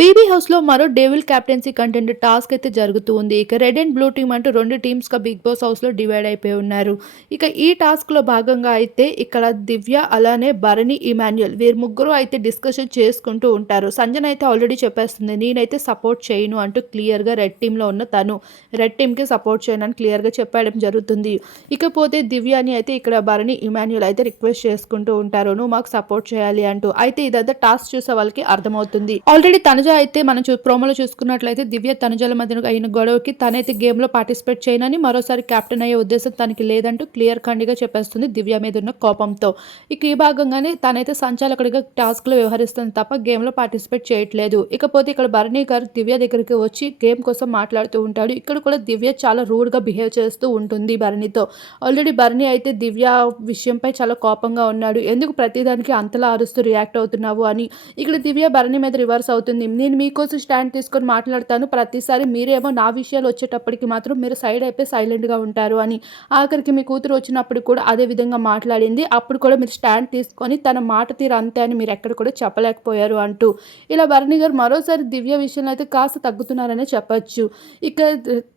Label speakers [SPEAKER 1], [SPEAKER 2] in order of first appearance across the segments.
[SPEAKER 1] BB హౌస్లో మరో devil captaincy content task అయితే జరుగుతూ ఉంది. ఇక రెడ్ అండ్ బ్లూ టీమ్ అంటూ రెండు టీమ్స్గా బిగ్ బాస్ హౌస్లో డివైడ్ అయిపోయి ఉన్నారు. ఇక ఈ టాస్క్లో భాగంగా అయితే ఇక్కడ దివ్య అలానే భరణి ఇమాన్యుయల్ వీరు ముగ్గురు అయితే డిస్కషన్ చేసుకుంటూ ఉంటారు. సంజన అయితే ఆల్రెడీ చెప్పేస్తుంది నేనైతే సపోర్ట్ చేయను అంటూ క్లియర్గా రెడ్ టీమ్లో ఉన్న తను రెడ్ టీమ్కి సపోర్ట్ చేయను అని క్లియర్గా చెప్పడం జరుగుతుంది. ఇకపోతే దివ్యాని అయితే ఇక్కడ భరణి ఇమాన్యుయల్ అయితే రిక్వెస్ట్ చేసుకుంటూ ఉంటారు. నువ్వు మాకు సపోర్ట్ చేయాలి అంటూ. అయితే ఇదంతా టాస్క్ చూసే వాళ్ళకి అర్థమవుతుంది. ఆల్రెడీ తనుజ అయితే మనం చూ ప్రోమోలో చూసుకున్నట్లయితే దివ్య తనుజల మధ్య అయిన గొడవకి తనైతే గేమ్లో పార్టిసిపేట్ చేయనని మరోసారి కెప్టెన్ అయ్యే ఉద్దేశం తనకి లేదంటూ క్లియర్ ఖండిగా చెప్పేస్తుంది దివ్య మీద ఉన్న కోపంతో. ఇక ఈ భాగంగానే తనైతే సంచాలకుడిగా టాస్క్లో వ్యవహరిస్తుంది తప్ప గేమ్లో పార్టిసిపేట్ చేయట్లేదు. ఇకపోతే ఇక్కడ భరణి గారు దివ్య దగ్గరికి వచ్చి గేమ్ కోసం మాట్లాడుతూ ఉంటాడు. ఇక్కడ కూడా దివ్య చాలా రూడ్గా బిహేవ్ చేస్తూ ఉంటుంది భరణితో. ఆల్రెడీ భరణి అయితే దివ్య విషయంపై చాలా కోపంగా ఉన్నాడు. ఎందుకు ప్రతిదానికి అంతలా అరుస్తూ రియాక్ట్ అవుతున్నావు అని. ఇక్కడ దివ్య భరణి మీద రివర్స్ అవుతుంది నేను మీకోసం స్టాండ్ తీసుకొని మాట్లాడతాను. ప్రతిసారి మీరేమో నా విషయాలు వచ్చేటప్పటికి మాత్రం మీరు సైడ్ అయిపోయి సైలెంట్గా ఉంటారు అని ఆఖరికి మీ కూతురు వచ్చినప్పుడు కూడా అదే విధంగా మాట్లాడింది. అప్పుడు కూడా మీరు స్టాండ్ తీసుకొని తన మాట తీరు అంతే అని మీరు ఎక్కడ కూడా చెప్పలేకపోయారు అంటూ. ఇలా భరణి గారు మరోసారి దివ్య విషయంలో అయితే కాస్త తగ్గుతున్నారనే చెప్పచ్చు. ఇక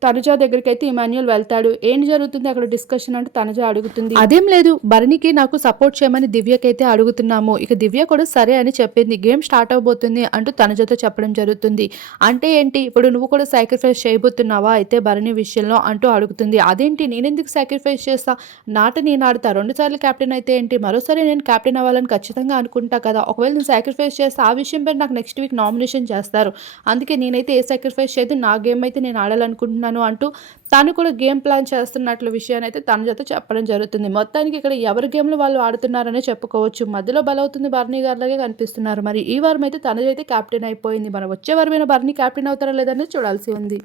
[SPEAKER 1] తనుజ దగ్గరికి అయితే ఇమాన్యుల్ వెళ్తాడు. ఏం జరుగుతుంది? అక్కడ డిస్కషన్ అంటే తనుజ అడుగుతుంది. అదేం లేదు. భరణికి నాకు సపోర్ట్ చేయమని దివ్యకైతే అడుగుతున్నాము. ఇక దివ్య కూడా సరే అని చెప్పింది. గేమ్ స్టార్ట్ అవబోతుంది అంటూ తనుజతో చెప్పడం జరుగుతుంది. అంటే ఏంటి? ఇప్పుడు నువ్వు కూడా సాక్రిఫైస్ చేయబోతున్నావా? అయితే భరణి విషయంలో అంటూ అడుగుతుంది. అదేంటి? నేనెందుకు సాక్రిఫైస్ చేస్తా? నాట నేను ఆడతా. రెండుసార్లు కెప్టెన్ అయితే ఏంటి? మరోసారి నేను కెప్టెన్ అవ్వాలని ఖచ్చితంగా అనుకుంటా కదా. ఒకవేళ నేను సాక్రిఫైస్ చేస్తా ఆ విషయంపై నాకు నెక్స్ట్ వీక్ నామినేషన్ చేస్తారు. అందుకే నేనైతే ఏ సాక్రిఫైస్ చేయదు. నా గేమ్ అయితే నేను ఆడాలనుకుంటున్నాను అంటూ తను కూడా గేమ్ ప్లాన్ చేస్తున్నట్లు విషయాన్ని అయితే తన చేత చెప్పడం జరుగుతుంది. మొత్తానికి ఇక్కడ ఎవరి గేమ్లు వాళ్ళు ఆడుతున్నారనే చెప్పుకోవచ్చు. మధ్యలో బలవుతుంది బర్నీ గారిలాగే కనిపిస్తున్నారు. మరి ఈ వారం అయితే తనదైతే కెప్టెన్ అయిపోయింది మరి వచ్చే వారమైన బర్నీ క్యాప్టెన్ అవుతారా లేదని చూడాల్సి ఉంది.